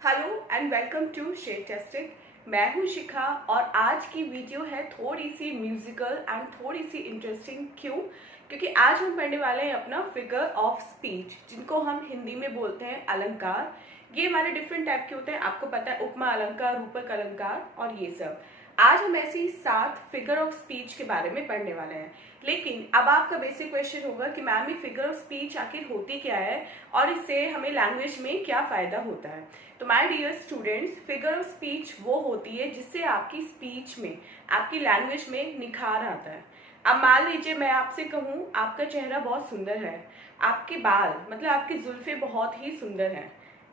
Hello and welcome to Sharetastic. मैं हूँ शिखा और आज की वीडियो है थोड़ी सी म्यूजिकल एंड थोड़ी सी इंटरेस्टिंग। क्योंकि आज हम पढ़ने वाले हैं अपना फिगर ऑफ स्पीच, जिनको हम हिंदी में बोलते हैं अलंकार। ये हमारे डिफरेंट टाइप के होते हैं, आपको पता है, उपमा अलंकार, रूपक अलंकार और ये सब। आज हम ऐसे ही 7 फिगर ऑफ स्पीच के बारे में पढ़ने वाले हैं। लेकिन अब आपका बेसिक क्वेश्चन होगा कि मैम ये फिगर ऑफ स्पीच आखिर होती क्या है और इससे हमें लैंग्वेज में क्या फायदा होता है। तो my dear students, figure of speech वो होती है जिससे आपकी स्पीच में, आपकी लैंग्वेज में निखार आता है। अब मान लीजिए मैं आपसे कहूँ आपका चेहरा बहुत सुंदर है, आपके बाल मतलब आपके जुल्फे बहुत ही सुंदर हैं।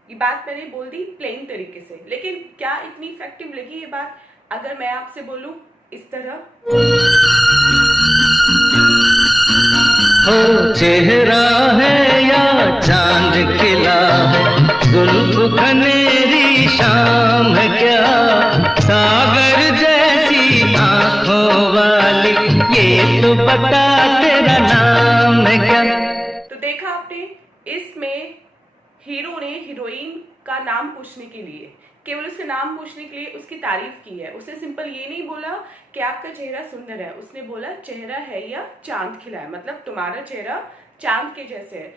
ये बात मैंने बोल दी प्लेन तरीके से, लेकिन क्या इतनी इफेक्टिव लगी ये बात अगर मैं आपसे बोलूं इस तरह? हो चेहरा है या चांद खिला है, जुल्फ खनेरी शाम है क्या, सागर जैसी आंखों वाली, ये तो बता तेरा नाम है क्या। तो देखा आपने, इसमें हीरो ने हीरोइन का नाम पूछने के लिए, केवल उसका नाम पूछने के लिए उसकी तारीफ की है। उसने सिंपल ये नहीं बोला कि आपका चेहरा सुंदर है, उसने बोला चेहरा है या चांद खिला है, मतलब तुम्हारा चेहरा चांद के जैसे है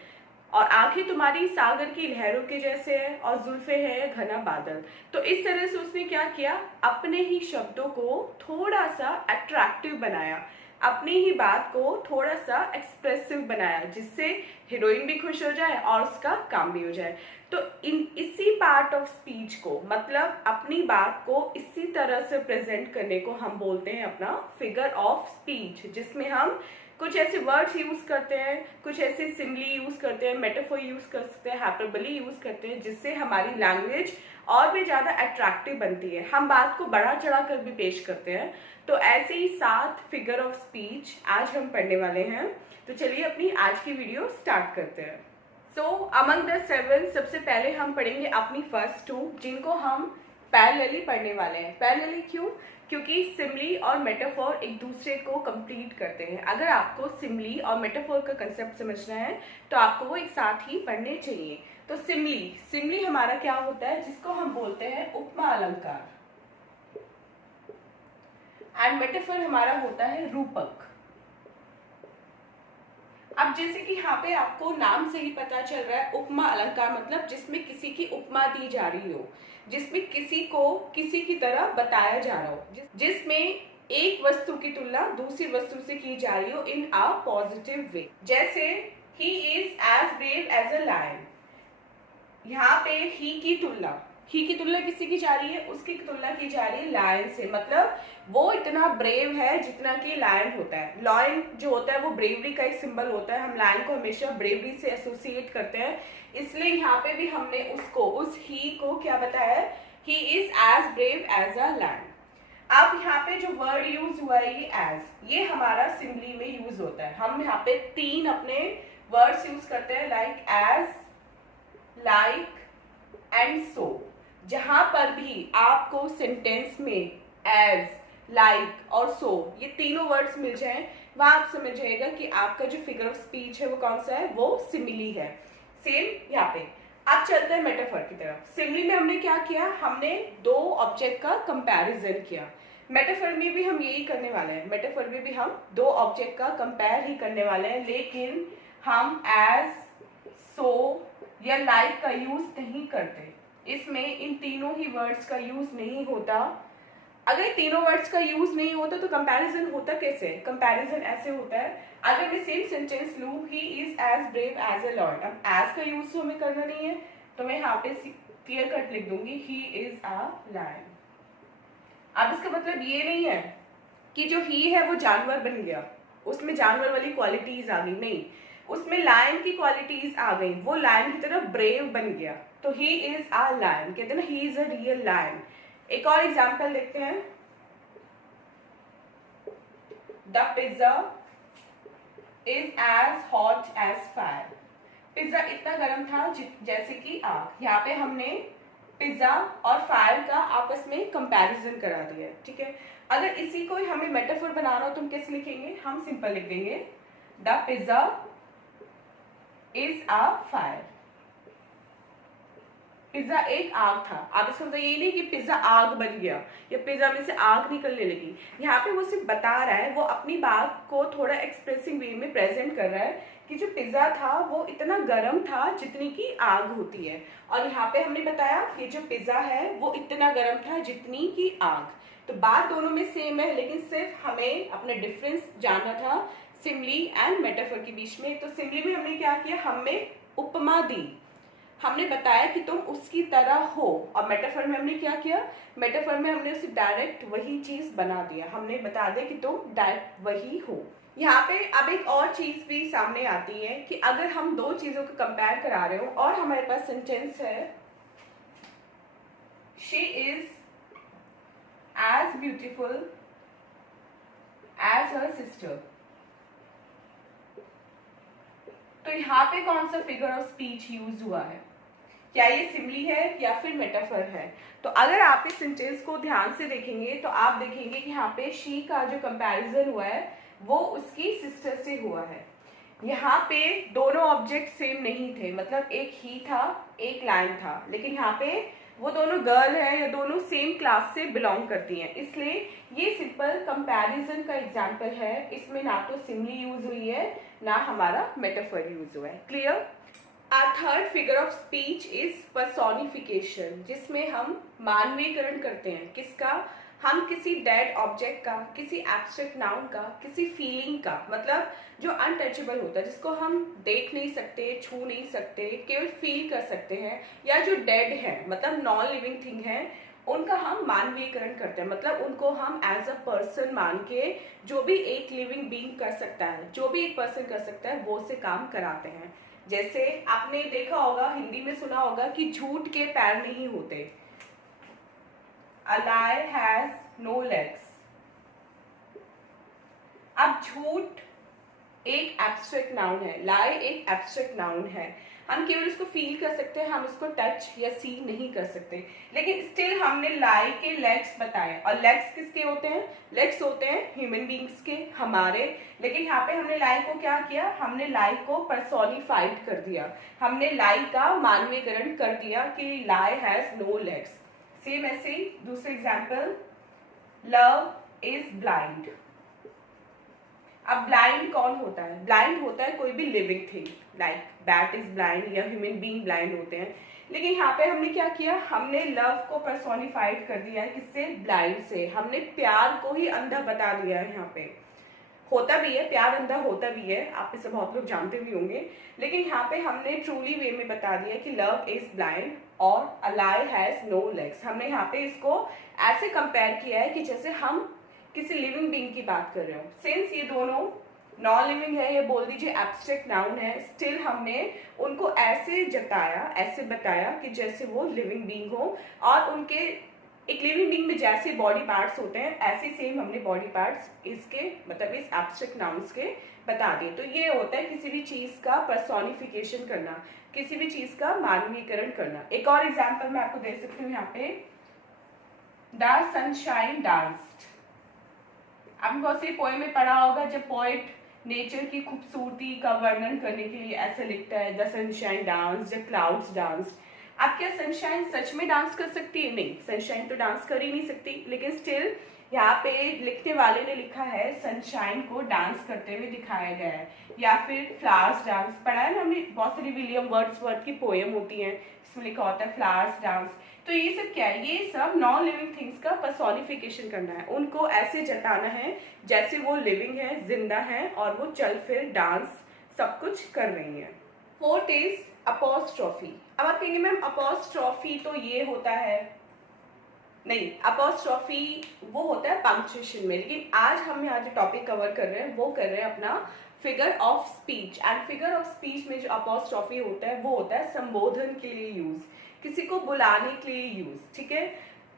और आंखें तुम्हारी सागर की लहरों के जैसे है और जुल्फे है घना बादल। तो इस तरह से उसने क्या किया, अपने ही शब्दों को थोड़ा सा अट्रैक्टिव बनाया, अपनी ही बात को थोड़ा सा एक्सप्रेसिव बनाया, जिससे हीरोइन भी खुश हो जाए और उसका काम भी हो जाए। तो इसी पार्ट ऑफ स्पीच को, मतलब अपनी बात को इसी तरह से प्रेजेंट करने को हम बोलते हैं अपना फिगर ऑफ स्पीच, जिसमें हम कुछ ऐसे वर्ड्स यूज करते हैं, कुछ ऐसे सिमिली यूज करते हैं, मेटाफोर यूज कर सकते हैं, हाइपरबोली यूज करते हैं, जिससे हमारी लैंग्वेज और भी ज्यादा अट्रैक्टिव बनती है, हम बात को बढ़ा चढ़ा कर भी पेश करते हैं। तो ऐसे ही 7 फिगर ऑफ स्पीच आज हम पढ़ने वाले हैं। तो चलिए अपनी आज की वीडियो स्टार्ट करते हैं। सो अमंग द 7 सबसे पहले हम पढ़ेंगे अपनी फर्स्ट 2, जिनको हम पैरेलली पढ़ने वाले हैं। पैरेलली क्यों? क्योंकि सिमिली और मेटाफोर एक दूसरे को कंप्लीट करते हैं। अगर आपको सिमिली और मेटाफोर का कंसेप्ट समझना है तो आपको वो एक साथ ही पढ़ने चाहिए। तो सिमिली हमारा क्या होता है, जिसको हम बोलते हैं उपमा अलंकार, एंड मेटाफोर हमारा होता है रूपक। अब जैसे कि यहाँ पे आपको नाम से ही पता चल रहा है, उपमा अलंकार मतलब जिसमें किसी की उपमा दी जा रही हो, जिसमें किसी को किसी की तरह बताया जा रहा हो, जिसमें एक वस्तु की तुलना दूसरी वस्तु से की जा रही हो इन अ पॉजिटिव वे। जैसे ही is as brave as a lion, यहाँ पे ही की तुलना किससे की जा रही है, उसकी तुलना की जा रही है लायन से, मतलब वो इतना ब्रेव है जितना कि लायन होता है। लायन जो होता है वो ब्रेवरी का एक सिंबल होता है, हम लायन को हमेशा ब्रेवरी से एसोसिएट करते हैं, इसलिए यहाँ पे भी हमने उसको, उस ही को क्या बताया, he is as brave as a lion. अब यहाँ पे जो वर्ड यूज हुआ है ये एज, ये हमारा सिमिली में यूज होता है। हम यहाँ पे 3 अपने वर्ड्स यूज करते हैं, like as, like and so. जहां पर भी आपको सेंटेंस में एज, लाइक और सो ये तीनों वर्ड्स मिल जाएं, वहां आप समझ जाएगा कि आपका जो फिगर ऑफ स्पीच है वो कौन सा है, वो सिमिली है। सेम यहाँ पे। अब चलते हैं मेटाफर की तरफ। सिमिली में हमने क्या किया, हमने 2 ऑब्जेक्ट का कंपैरिजन किया। मेटाफर में भी हम यही करने वाले हैं, मेटाफर में भी हम 2 ऑब्जेक्ट का कंपेयर ही करने वाले हैं, लेकिन हम एज, सो या लाइक का यूज नहीं करते। इसमें इन तीनों ही वर्ड्स का यूज नहीं होता। अगर तीनों वर्ड्स का यूज नहीं होता तो कंपैरिजन होता कैसे? कंपैरिजन ऐसे होता है, अगर मैं सेम सेंटेंस लूं, he is as brave as a lion, अब एज का यूज तो हमें करना नहीं है, तो मैं यहाँ पे क्लियर कट लिख दूंगी, ही इज अ लायन। अब इसका मतलब ये नहीं है कि जो ही है वो जानवर बन गया, उसमें जानवर वाली क्वालिटीज आ गई, नहीं, उसमें लायन की क्वालिटीज आ गई, वो लायन की तरह ब्रेव बन गया, तो ही इज अ लायन, कहते हैं ना, he is a real lion. एक और एग्जांपल देखते हैं, the pizza is as hot as fire. Pizza इतना गर्म था जैसे कि आग। यहाँ पे हमने पिज्जा और फायर का आपस में कंपैरिजन करा दिया है, ठीक है। अगर इसी को हमें मेटाफर बनाना हो तो हम कैसे लिखेंगे? हम सिंपल लिख देंगे the pizza is a fire. Pizza एक आग था। आप इसका मतलब ये नहीं कि पिज्जा आग बन गया या पिज्जा में से आग निकलने लगी। यहाँ पे वो सिर्फ बता रहा है, वो अपनी बात को थोड़ा एक्सप्रेसिव वे में प्रेजेंट कर रहा है कि जो पिज्जा था वो इतना गर्म था जितनी की आग होती है। और यहाँ पे हमने बताया कि जो पिज्जा है वो इतना गर्म था जितनी की आग। तो बात दोनों में सेम है, लेकिन सिर्फ हमें अपना डिफरेंस जानना था सिमली एंड मेटाफर के बीच में। तो सिमली में हमने क्या किया? हमें उपमा दी, हमने बताया कि तुम उसकी तरह हो। और मेटाफर में हमने क्या किया? मेटाफर में हमने उसे डायरेक्ट वही चीज बना दिया, हमने बता दिया कि तुम डायरेक्ट वही हो। यहाँ पे अब एक और चीज भी सामने आती है कि अगर हम दो चीजों को कंपेयर करा रहे हो और हमारे पास सेंटेंस है she is as beautiful as her sister, तो यहाँ पे कौन सा फिगर ऑफ स्पीच यूज हुआ है? क्या ये सिमली है या फिर मेटाफर है? तो अगर आप इस सेंटेंस को ध्यान से देखेंगे तो आप देखेंगे कि यहाँ पे शी का जो कंपैरिजन हुआ है वो उसकी सिस्टर से हुआ है। यहाँ पे दोनों ऑब्जेक्ट सेम नहीं थे, मतलब एक ही था एक लाइन था, लेकिन यहाँ पे वो दोनों गर्ल है या दोनों सेम क्लास से बिलोंग करती हैं, इसलिए ये सिंपल कंपैरिजन का एग्जाम्पल है। इसमें ना तो सिमली यूज हुई है ना हमारा मेटाफर यूज हुआ है। Clear? Our third figure of speech is personification, जिसमें हम मानवीकरण करते हैं। किसका? हम किसी डेड ऑब्जेक्ट का, किसी एब्स्ट्रैक्ट नाउन का, किसी फीलिंग का, मतलब जो अनटचेबल होता है, जिसको हम देख नहीं सकते, छू नहीं सकते, केवल फील कर सकते हैं, या जो डेड है मतलब नॉन लिविंग थिंग है, उनका हम मानवीकरण करते हैं। मतलब उनको हम एज अ पर्सन मान के जो भी एक लिविंग बीइंग कर सकता है, जो भी एक पर्सन कर सकता है, वो से काम कराते हैं। जैसे आपने देखा होगा, हिंदी में सुना होगा कि झूठ के पैर नहीं होते, अ लाई हैज नो लेग्स। अब झूठ एक एब्स्ट्रैक्ट नाउन है, लाई एक एब्स्ट्रैक्ट नाउन है, हम केवल उसको फील कर सकते हैं, हम उसको टच या सी नहीं कर सकते, लेकिन स्टिल हमने लाई के लेग्स बताए। और लेग्स किसके होते हैं? लेग्स होते हैं ह्यूमन बींग्स के, हमारे। लेकिन यहाँ पे हमने लाई को क्या किया? हमने लाई को पर्सोनिफाइड कर दिया, हमने लाई का मानवीकरण कर दिया कि लाई हैज नो लेग्स। सेम ऐसे ही दूसरे एग्जाम्पल, लव इज ब्लाइंड। अब ब्लाइंड कौन होता है? ब्लाइंड होता है कोई भी living thing, like bat is blind या ह्यूमन बीइंग ब्लाइंड होते हैं। लेकिन यहाँ पे हमने क्या किया? हमने लव को पर्सोनिफाइड कर दिया है। किससे? ब्लाइंड से। हमने प्यार को ही अंधा बता दिया है। यहाँ पे होता भी है, प्यार अंधा होता भी है, आप इसे बहुत लोग जानते भी होंगे, लेकिन यहाँ पे हमने ट्रूली वे में बता दिया कि लव इज ब्लाइंड और अ लाई हैज नो लेग्स। हमने यहाँ पे इसको ऐसे कंपेयर किया है कि जैसे हम किसी लिविंग बीइंग की बात कर रहे हो। सिंस ये दोनों नॉन लिविंग है, ये बोल दीजिए एब्स्ट्रैक्ट नाउन है, स्टिल हमने उनको ऐसे जताया, ऐसे बताया कि जैसे वो लिविंग बीइंग हो, और उनके एक लिविंग बीइंग में जैसे बॉडी पार्ट्स होते हैं ऐसे सेम हमने बॉडी पार्ट्स इसके मतलब इस एब्स्ट्रैक्ट नाउन्स के बता दिए। तो ये होता है किसी भी चीज का पर्सोनिफिकेशन करना, किसी भी चीज का मानवीकरण करना। एक और एग्जाम्पल मैं आपको दे सकती हूँ यहाँ पे, द सनशाइन डांस्ड। आपने बहुत सी पोएम में पढ़ा होगा जब पोएट नेचर की खूबसूरती का वर्णन करने के लिए ऐसे लिखता है, the sunshine dance, the clouds dance. आप क्या सनशाइन सच में डांस कर सकती है? नहीं, सनशाइन तो डांस कर ही नहीं सकती, लेकिन स्टिल यहाँ पे लिखने वाले ने लिखा है सनशाइन को डांस करते हुए दिखाया गया है। या फिर फ्लावर्स डांस पढ़ा है ना हमने, बहुत सारी विलियम वर्ड्सवर्थ की पोएम होती है, इसमें लिखा होता है फ्लावर्स डांस। तो ये सब क्या है? ये सब नॉन लिविंग थिंग्स का पर्सोनिफिकेशन करना है, उनको ऐसे जताना है जैसे वो लिविंग है, जिंदा है, और वो चल फिर डांस सब कुछ कर रही है। Fourth is apostrophe. अब आप कहेंगे मैम अपोस्ट्रोफी तो ये होता है, नहीं, अपोस्ट्रोफी वो होता है पंक्चुएशन में, लेकिन आज हम यहाँ जो टॉपिक कवर कर रहे हैं वो कर रहे हैं अपना figure of speech. And figure of speech में जो अपोस्ट्रोफी होता है वो होता है संबोधन के लिए यूज, किसी को बुलाने के लिए यूज, ठीक है।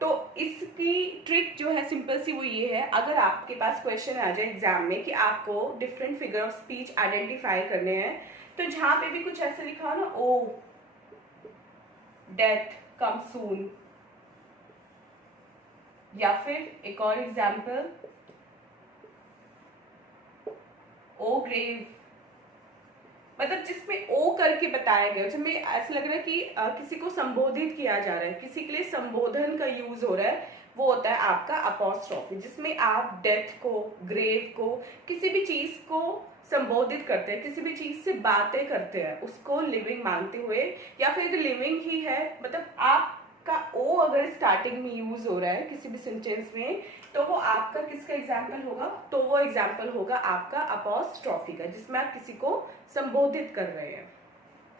तो इसकी ट्रिक जो है सिंपल सी वो ये है, अगर आपके पास क्वेश्चन आ जाए एग्जाम में कि आपको different figure of speech identify करने हैं, तो जहां पे भी कुछ ऐसे लिखा हो ना, ओ डेथ कम सून, या फिर एक और एग्जाम्पल, ओ ग्रेव, मतलब जिसमें ओ करके बताया गया, जिसमें ऐसा लग रहा है कि किसी को संबोधित किया जा रहा है, किसी के लिए संबोधन का यूज हो रहा है, वो होता है आपका अपोस्ट्रोफी, जिसमें आप डेथ को, ग्रेव को, किसी भी चीज को संबोधित करते हैं, किसी भी चीज से बातें करते हैं, उसको लिविंग मानते हुए, या फिर लिविंग ही है, मतलब आपका ओ अगर स्टार्टिंग में यूज हो रहा है किसी भी सेंटेंस में, तो वो आपका किसका एग्जाम्पल होगा, तो वो एग्जाम्पल होगा आपका अपोस्ट्रोफी का, जिसमें आप किसी को संबोधित कर रहे हैं।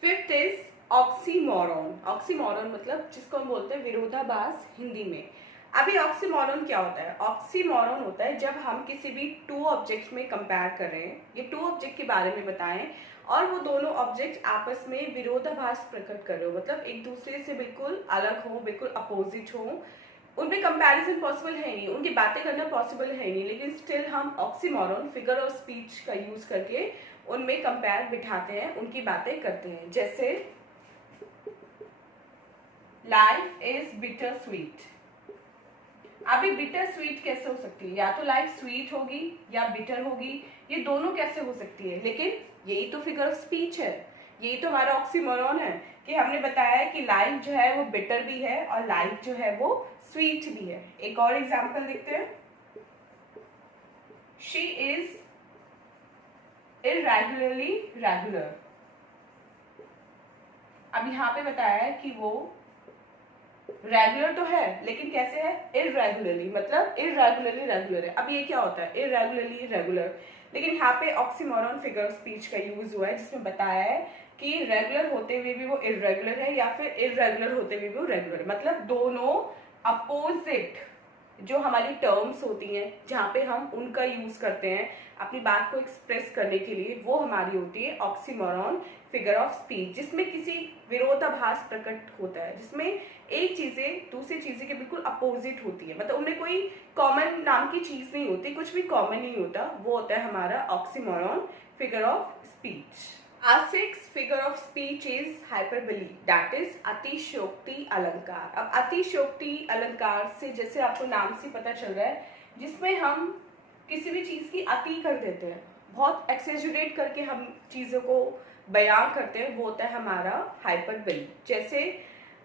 Fifth is oxymoron. ऑक्सीमोरॉन मतलब जिसको हम बोलते हैं विरोधाभास हिंदी में। अभी ऑक्सीमोरॉन क्या होता है? ऑक्सीमोरॉन होता है जब हम किसी भी टू ऑब्जेक्ट्स में कंपेयर कर रहे हैं, ये टू ऑब्जेक्ट के बारे में बताएं, और वो दोनों ऑब्जेक्ट आपस में विरोधाभास प्रकट कर रहे हो, मतलब एक दूसरे से बिल्कुल अलग हो, बिल्कुल अपोजिट हो, उनमें कंपैरिजन पॉसिबल है नहीं, उनकी बातें करना पॉसिबल है नहीं, लेकिन स्टिल हम ऑक्सीमोरॉन फिगर ऑफ स्पीच का यूज करके उनमें कंपेयर बिठाते हैं, उनकी बातें करते हैं। जैसे लाइफ इज बिटर स्वीट। अभी बिटर स्वीट कैसे हो सकती है? या तो लाइफ स्वीट होगी या बिटर होगी, ये दोनों कैसे हो सकती है? लेकिन यही तो फिगर ऑफ स्पीच है, यही तो हमारा ऑक्सीमोरॉन है कि हमने बताया कि लाइफ जो है वो बिटर भी है और लाइफ जो है वो स्वीट भी है। एक और एग्जांपल देखते हैं, शी इज इर्रेगुलरली रेगुलर। अब यहाँ पे बताया है कि वो रेगुलर तो है, लेकिन कैसे है? इर्रेगुलरली, मतलब इर्रेगुलरली रेगुलर है। अब ये क्या होता है? इर्रेगुलरली रेगुलर। लेकिन यहाँ पे ऑक्सीमोरॉन फिगर ऑफ स्पीच का यूज हुआ है, जिसमें बताया है कि रेगुलर होते हुए भी वो इर्रेगुलर है, या फिर इर्रेगुलर होते हुए भी वो रेगुलर, मतलब दोनों अपोजिट जो हमारी टर्म्स होती हैं, जहाँ पे हम उनका यूज करते हैं अपनी बात को एक्सप्रेस करने के लिए, वो हमारी होती है ऑक्सीमोरॉन फिगर ऑफ स्पीच, जिसमें किसी विरोधाभास प्रकट होता है, जिसमें एक चीजें दूसरी चीजें के बिल्कुल अपोजिट होती है, मतलब उनमें कोई कॉमन नाम की चीज नहीं होती, कुछ भी कॉमन नहीं होता, वो होता है हमारा oxymoron figure of speech. Our sixth figure of speech is hyperbole, that is अतिशयोक्ति अलंकार। अब अतिशयोक्ति अलंकार से, जैसे आपको नाम से पता चल रहा है, जिसमें हम किसी भी चीज की अति कर देते हैं, बहुत एक्सेजरेट करके हम चीजों को बयान करते हैं, वो होता है हमारा हाइपरबोली। जैसे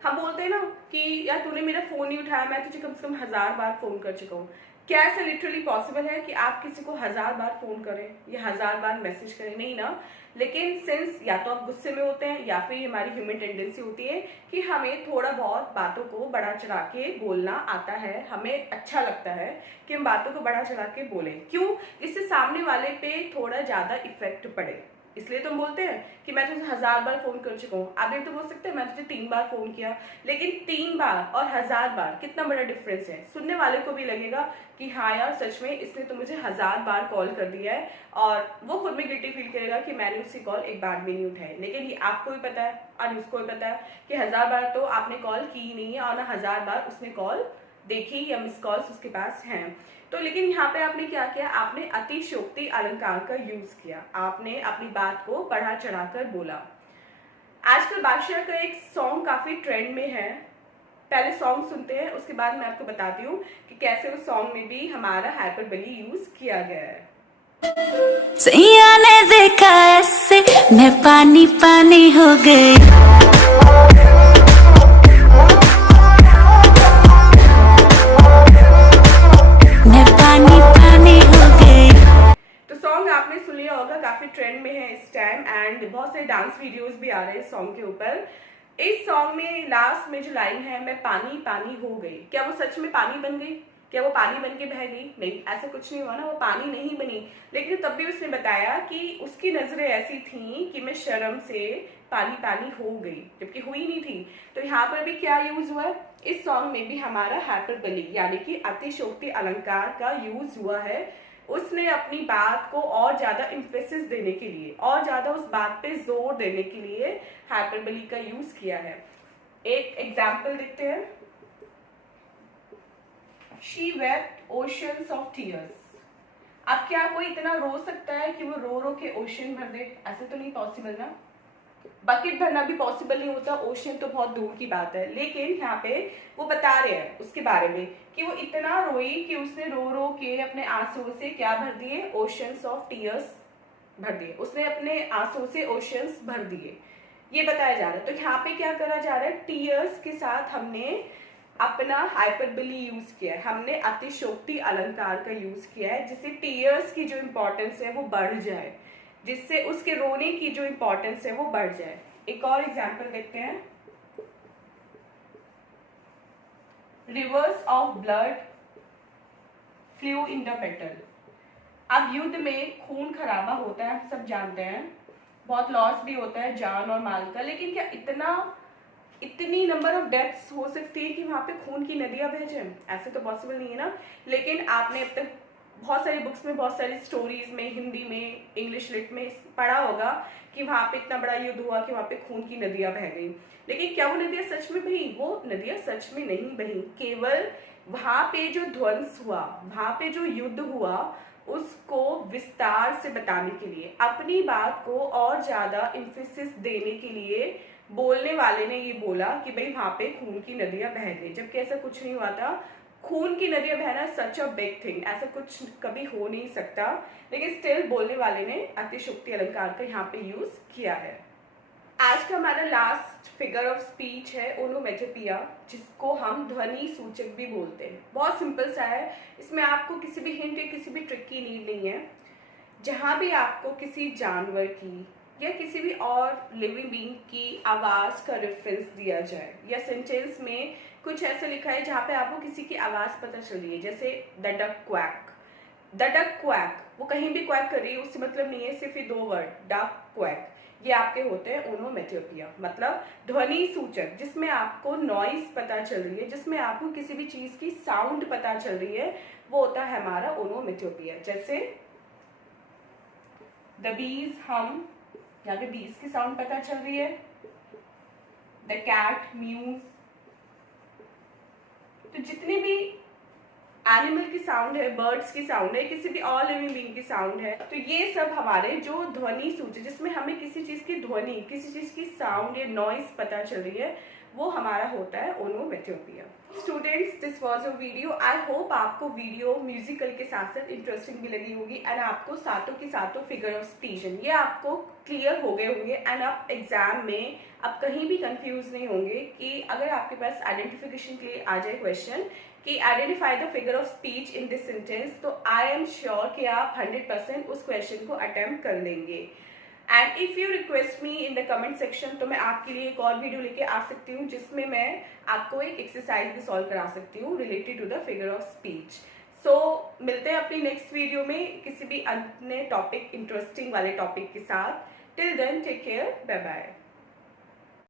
हम बोलते हैं ना कि यार तूने मेरा फोन नहीं उठाया, मैं तुझे कम से कम 1000 बार फोन कर चुका हूँ। क्या ऐसा लिटरली पॉसिबल है कि आप किसी को 1000 बार फोन करें या 1000 बार मैसेज करें? नहीं ना। लेकिन सिंस या तो आप गुस्से में होते हैं, या फिर हमारी ह्यूमन टेंडेंसी होती है कि हमें थोड़ा बहुत बातों को बढ़ा चढ़ा के बोलना आता है, हमें अच्छा लगता है कि हम बातों को बढ़ा चढ़ा के बोलें। क्यों? इससे सामने वाले पे थोड़ा ज्यादा इफेक्ट पड़े, इसलिए तुम बोलते हैं कि मैं तुझे 1000 बार फोन कर चुका हूँ। आप ये तो बोल सकते हैं मैं तुझे 3 बार फोन किया, लेकिन 3 बार और 1000 बार कितना बड़ा डिफरेंस है। सुनने वाले को भी लगेगा कि हाँ यार सच में इसने तो मुझे 1000 बार कॉल कर दिया है, और वो खुद में गिल्टी फील करेगा कि मैंने उसकी कॉल एक बार भी नहीं उठाई। लेकिन ये आपको भी पता है और उसको भी पता है कि 1000 बार तो आपने कॉल की ही नहीं है, और ना 1000 बार उसने कॉल देखी या मिस कॉल्स उसके पास हैं। तो लेकिन यहाँ पे आपने क्या किया? आपने अतिशयोक्ति अलंकार का यूज किया, आपने अपनी बात को बढ़ा चढ़ाकर बोला। आजकल बादशाह का एक सॉन्ग काफी ट्रेंड में है, पहले सॉन्ग सुनते हैं, उसके बाद मैं आपको बताती हूँ कि कैसे उस सॉन्ग में भी हमारा हाइपरबोली यूज किया गया है। सैया ने देखा ऐसे मैं पानी पानी हो गई, मैं पानी पानी हो गई। तो सॉन्ग आपने सुन लिया होगा, काफी ट्रेंड में है इस टाइम, एंड बहुत सारे डांस वीडियोस भी आ रहे हैं इस सॉन्ग के ऊपर। इस सॉन्ग में लास्ट में जो लाइन है, मैं पानी पानी हो गई, क्या वो सच में पानी बन गई? क्या वो पानी बन के बह गई? नहीं, ऐसा कुछ नहीं हुआ ना, वो पानी नहीं बनी। लेकिन तब भी उसने बताया कि उसकी नजरें ऐसी थी कि मैं शर्म से पानी पानी हो गई, जबकि हुई नहीं थी। तो यहाँ पर भी क्या यूज हुआ है? इस सॉन्ग में भी हमारा हाइपरबोली यानी कि अतिशयोक्ति अलंकार का यूज हुआ है। उसने अपनी बात को और ज्यादा इम्फेसिस देने के लिए, और ज्यादा उस बात पे जोर देने के लिए हाइपरबोली का यूज किया है। एक एग्जाम्पल देखते हैं, She wept oceans of tears। अब क्या कोई इतना रो सकता है कि वो रो रो के ओशन भर दे? ऐसे तो नहीं पॉसिबल ना। बकेट भरना भी पॉसिबल नहीं होता, ओशन तो बहुत दूर की बात है। लेकिन यहाँ पे वो बता रहे हैं उसके बारे में कि वो इतना रोई कि उसने रो रो के अपने आंसुओं से क्या भर दिए, ओशंस ऑफ टीयर्स भर दिए। उसने अपने आंसुओं से ओशंस भर दिए, ये बताया जा रहा है। तो यहाँ पे क्या करा जा रहा है, टीयर्स के साथ हमने अपना हाइपरबली यूज किया है, हमने अतिशयोक्ति अलंकार का यूज किया है, जिससे टीयर्स की जो इंपॉर्टेंस है वो बढ़ जाए, जिससे उसके रोने की जो इंपॉर्टेंस है वो बढ़ जाए। एक और एग्जांपल देखते हैं, reverse of blood flu in the petal. अब युद्ध में खून खराबा होता है, हम सब जानते हैं, बहुत लॉस भी होता है जान और माल का, लेकिन क्या इतनी नंबर ऑफ डेथ्स हो सकती है कि वहां पे खून की नदियां बह जाएं? ऐसे तो पॉसिबल नहीं है ना। लेकिन आपने अब तक बहुत सारी बुक्स में, बहुत सारी स्टोरीज में, हिंदी में, इंग्लिश लिट में पढ़ा होगा कि वहां पे इतना बड़ा युद्ध हुआ कि वहां पे खून की नदियां बह गई। लेकिन क्या वो नदियां सच में बही? वो नदियां सच में नहीं बही, केवल वहां पे जो ध्वंस हुआ, वहां पे जो युद्ध हुआ, उसको विस्तार से बताने के लिए, अपनी बात को और ज्यादा इम्फेसिस देने के लिए बोलने वाले ने ये बोला कि भाई वहां पे खून की नदियां बह गई, जबकि ऐसा कुछ नहीं हुआ था। खून की नदियां बहना सच अ बिग थिंग, ऐसा कुछ कभी हो नहीं सकता, लेकिन स्टिल बोलने वाले ने अतिशयोक्ति अलंकार का यहाँ पे यूज किया है। आज का हमारा लास्ट फिगर ऑफ स्पीच है ओनोमेटोपिया, जिसको हम ध्वनि सूचक भी बोलते हैं। बहुत सिंपल सा है, इसमें आपको किसी भी हिंट या किसी भी ट्रिक की नीड नहीं है। जहां भी आपको किसी जानवर की या किसी भी और लिविंग बीइंग की आवाज का रेफरेंस दिया जाए, या सेंटेंस में कुछ ऐसा लिखा है जहाँ पे आपको किसी की आवाज पता चल रही है, जैसे the duck quack, the duck quack, वो कहीं भी क्वैक कर रही है, उससे मतलब नहीं है सिर्फ ये 2 वर्ड डक क्वैक, ये आपके होते हैं ओनोमेटोपिया, मतलब ध्वनि सूचक, जिसमें आपको नॉइस पता चल रही है, जिसमें आपको किसी भी चीज की साउंड पता चल रही है, वो होता है हमारा ओनोमेटोपिया। जैसे द बीज हम, यहाँ पे बीज की साउंड पता चल रही है, द कैट म्यूज। तो जितने भी एनिमल की साउंड है, बर्ड्स की साउंड है, किसी भी और लिविंग बीइंग की साउंड है, तो ये सब हमारे जो ध्वनि सूचक, जिसमें हमें किसी चीज की ध्वनि, किसी चीज की साउंड या नॉइस पता चल रही है, वो हमारा होता है onomatopoeia. Students, this was a video. I hope आपको वीडियो म्यूजिकल के साथ साथ इंटरेस्टिंग भी लगी होगी, एंड आपको सातों के सातों फिगर ऑफ स्पीच ये आपको क्लियर हो गए होंगे, एंड आप एग्जाम में आप कहीं भी कंफ्यूज नहीं होंगे कि अगर आपके पास आइडेंटिफिकेशन के लिए आ जाए क्वेश्चन कि identify the figure of speech in this sentence, तो आई एम श्योर कि आप 100% उस क्वेश्चन को अटेम्प्ट कर लेंगे। And if you request me in the comment section, तो मैं आपके लिए एक और वीडियो लेके आ सकती हूँ जिसमें मैं आपको एक एक्सरसाइज भी सॉल्व करा सकती हूँ related to the figure of speech. So मिलते हैं अपनी नेक्स्ट वीडियो में किसी भी अन्य टॉपिक, इंटरेस्टिंग वाले टॉपिक के साथ। Till then take care, bye bye.